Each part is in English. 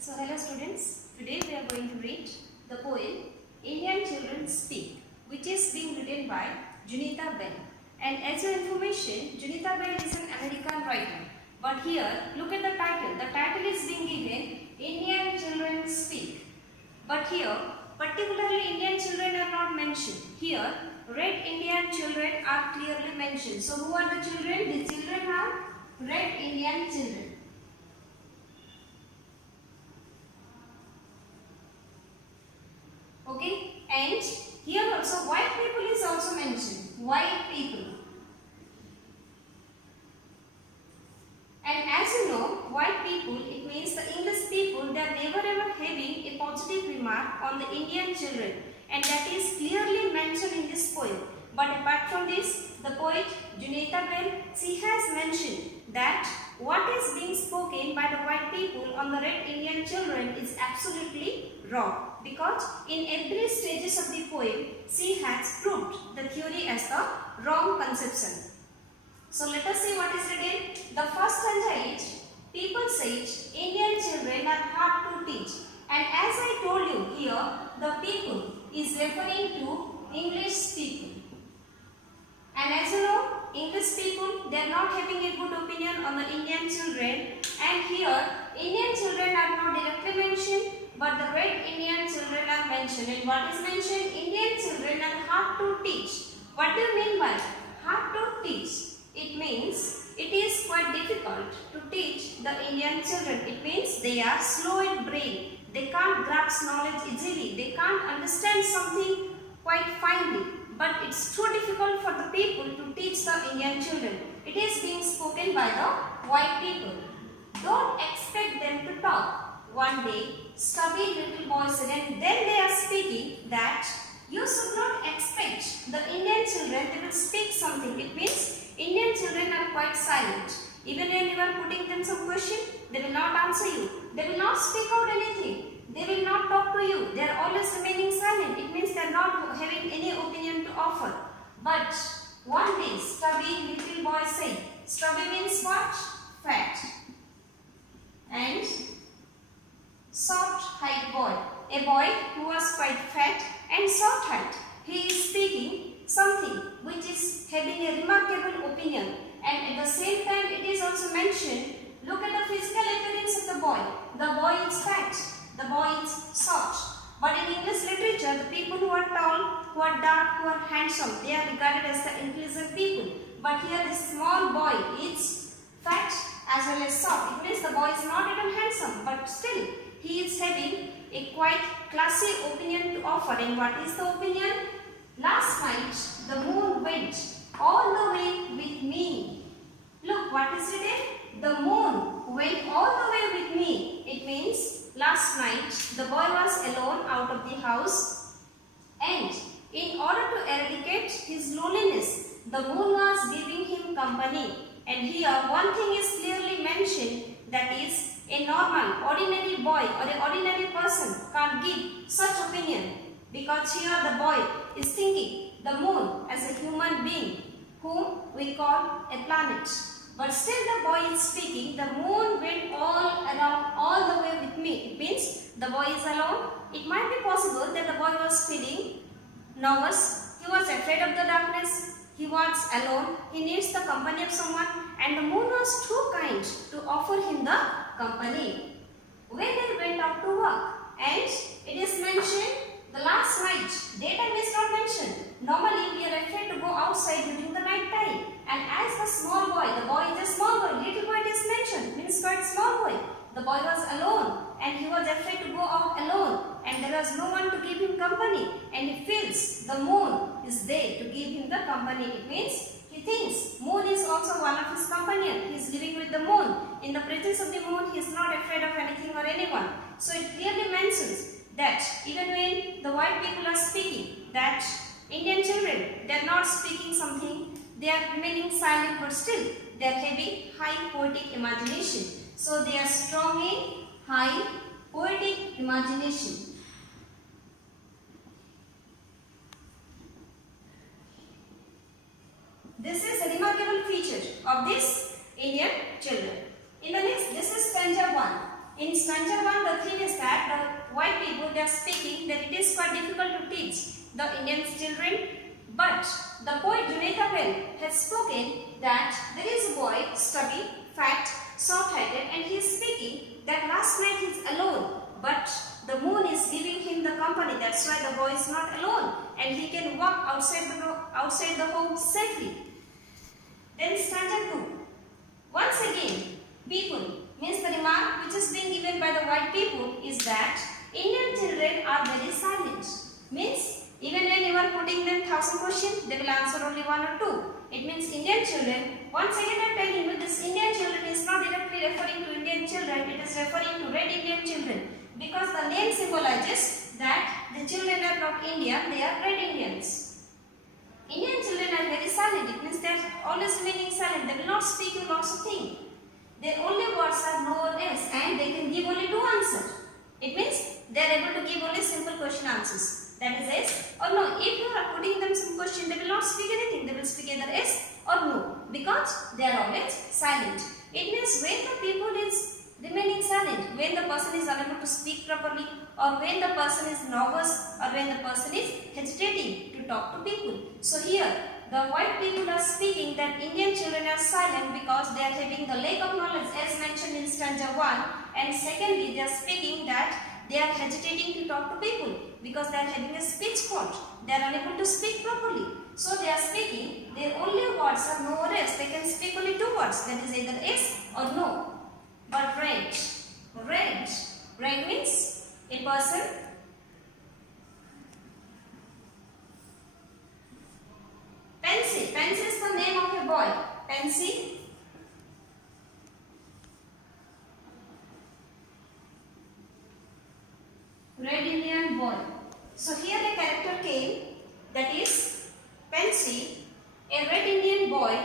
So hello students, today we are going to read the poem Indian Children Speak, which is being written by Junita Bell. And as your information, Junita Bell is an American writer. But here, look at the title. The title is being given Indian Children Speak. But here, particularly Indian children are not mentioned. Here, red Indian children are clearly mentioned. So who are the children? The children are red Indian children. Okay, and here also white people is also mentioned. White people. And as you know, white people, it means the English people, they are never ever having a positive remark on the Indian children, and that is clearly mentioned in this poem. But apart from this, the poet Junita Bell, she has mentioned that what is being spoken by the white people on the red Indian children is absolutely wrong, because in every stages of the poem, she has proved the theory as the wrong conception. So let us see what is written. The first stanza is, people say Indian children are hard to teach. And as I told you here, the people is referring to English people. And as you know, English people, they are not having a good opinion on the Indian children. And here, Indian children are not directly mentioned, but the red Indian children are mentioned. And what is mentioned? Indian children are hard to teach. What do you mean by hard to teach? It means it is quite difficult to teach the Indian children. It means they are slow in brain. They can't grasp knowledge easily. They can't understand something quite finely. But it's too difficult for the people to teach the Indian children. It is being spoken by the white people. Don't expect them to talk. One day, stubby little boy said, and then they are speaking that you should not expect the Indian children, they will speak something. It means Indian children are quite silent. Even when you are putting them some question, they will not answer you. They will not speak out anything. They will not talk to you. They are always remaining silent. It means they are not having any opinion to offer. But one day, stubby little boy said, stubby means what? Fat. And soft height boy. A boy who was quite fat and soft height. He is speaking something which is having a remarkable opinion. And at the same time, it is also mentioned, look at the physical appearance of the boy. The boy is fat. The boy is soft. But in English literature, the people who are tall, who are dark, who are handsome, they are regarded as the intelligent people. But here this small boy is fat as well as soft. It means the boy is not even handsome, but still he is having a quite classy opinion to offer. And what is the opinion? Last night the moon went all the way with me. Look what is written? The moon went all the way with me. It means last night the boy was alone out of the house, and in order to eradicate his loneliness, the moon was giving him company. And here one thing is clearly mentioned, that is a normal, ordinary boy or an ordinary person can't give such opinion, because here the boy is thinking the moon as a human being whom we call a planet. But still the boy is speaking, the moon went all around all the way with me. It means the boy is alone. It might be possible that the boy was feeling nervous. He was afraid of the darkness. He was alone. He needs the company of someone. And the moon was too kind to offer him the company. When they went out to work, and it is mentioned the last night, daytime is not mentioned. Normally we are afraid to go outside during the night time. And as the small boy, the boy is a small boy, little boy is mentioned, means quite small boy. The boy was alone and he was afraid to go out alone, and there was no one to give him company, and he feels the moon is there to give him the company. It means he thinks moon is also one of his companion. He is living with the moon. In the presence of the moon, he is not afraid of anything or anyone. So it clearly mentions that even when the white people are speaking, that Indian children, they are not speaking something, they are remaining silent, but still they are having high poetic imagination. So they are strong in high poetic imagination. This is a remarkable feature of this Indian children. In the next, this is stanza 1. In stanza 1, the theme is that the white people, they are speaking that it is quite difficult to teach the Indian children. But the poet Juneta Bell has spoken that there is a boy, stubby, fat, soft-headed, and he is speaking that last night he is alone, but the moon is giving him the company. That's why the boy is not alone, and he can walk outside the home safely. Then stanza 2. Once again, people means the remark which is being given by the white people is that Indian children are very silent. Means even when you are putting them 1,000 questions, they will answer only 1 or 2. It means Indian children. Once again I am telling you, this Indian children is not directly referring to Indian children, it is referring to red Indian children. Because the name symbolizes that the children are not Indian, they are red Indians. Indian children are very silent. It means they are always remaining silent. They will not speak you lots of things. Their only words are no or yes, and they can give only 2 answers. It means they are able to give only simple question answers. That is yes or no. If you are putting them some question, they will not speak anything. They will speak either yes or no, because they are always silent. It means when the people is remaining silent, when the person is unable to speak properly, or when the person is nervous, or when the person is hesitating to talk to people. So here the white people are speaking that Indian children are silent because they are having the lack of knowledge as mentioned in stanza 1, and secondly they are speaking that they are hesitating to talk to people because they are having a speech fault. They are unable to speak properly. So they are speaking, their only words are no or yes. They can speak only 2 words, that is either yes or no. But red means a person. Pansy is the name of a boy. Pansy. Red Indian boy. So here a character came, that is Pansy, a red Indian boy.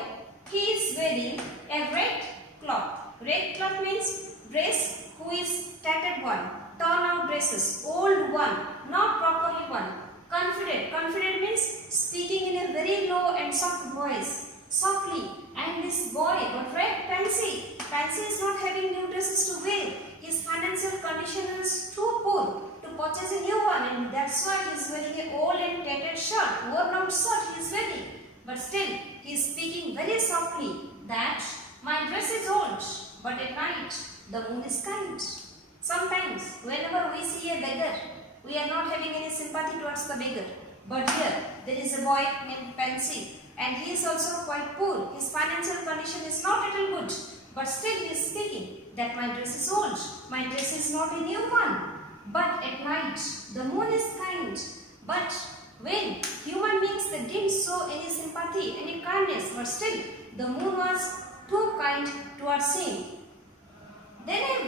He is wearing a red cloth. Red cloth means dress who is tattered one, torn out dresses, old one, not properly one. Confident means speaking in a very low and soft voice, softly. And this boy got red Pansy. Pansy is not having new dresses to wear. His financial condition is too poor to purchase a new one, and that's why he is wearing an old and tattered shirt, worn out shirt he is wearing. But still he is speaking very softly that my dress is old, but at night the moon is kind. Sometimes whenever we see a beggar, we are not having any sympathy towards the beggar. But here there is a boy named Pansy, and he is also quite poor. His financial condition is not at all good, but still he is speaking that my dress is old, my dress is not a new one, but at night the moon is kind. But when human beings, they didn't show any sympathy, any kindness, but still the moon was too kind towards him. Then I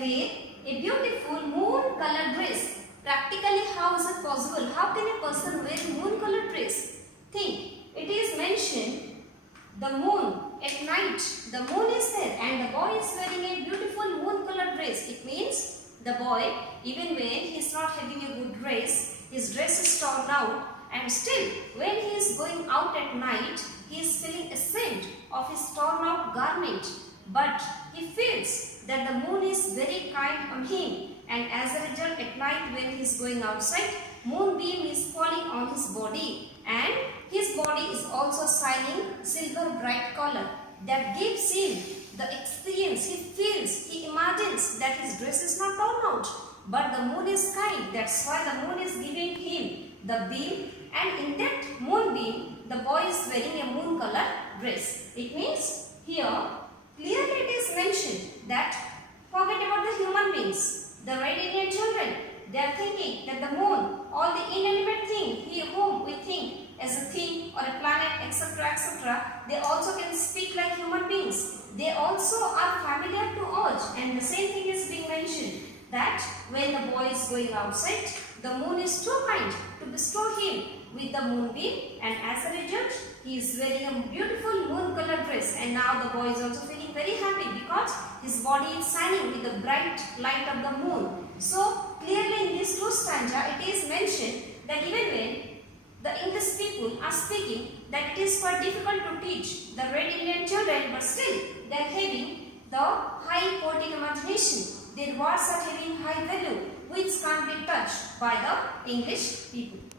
wear a beautiful moon-colored dress. Practically, how is it possible? How can a person wear moon-colored dress? Think, it is mentioned the moon at night. The moon is there, and the boy is wearing a beautiful moon-colored dress. It means the boy, even when he is not having a good dress, his dress is torn out, and still when he is going out at night, he is feeling ashamed of his torn out garment. But he feels that the moon is very kind on him, and as a result at night when he is going outside, moonbeam is falling on his body, and his body is also shining silver bright color. That gives him the experience. He feels, he imagines that his dress is not torn out, but the moon is kind. That's why the moon is giving him the beam, and in that moonbeam the boy is wearing a moon color dress. It means here clearly it is mentioned that forget about the human beings, the red Indian children. They are thinking that the moon, all the inanimate thing whom we think as a thing or a planet, etc., etc., they also can speak like human beings. They also are familiar to us, and the same thing is being mentioned that when the boy is going outside, the moon is too kind to bestow him with the moonbeam, and as a result he is wearing a beautiful moon colored dress, and now the boy is also feeling very happy because his body is shining with the bright light of the moon. So clearly in this 2 stanza it is mentioned that even when the English people are speaking that it is quite difficult to teach the red Indian children, but still they are having the high poetic imagination nation. Their words are having high value which can't be touched by the English people.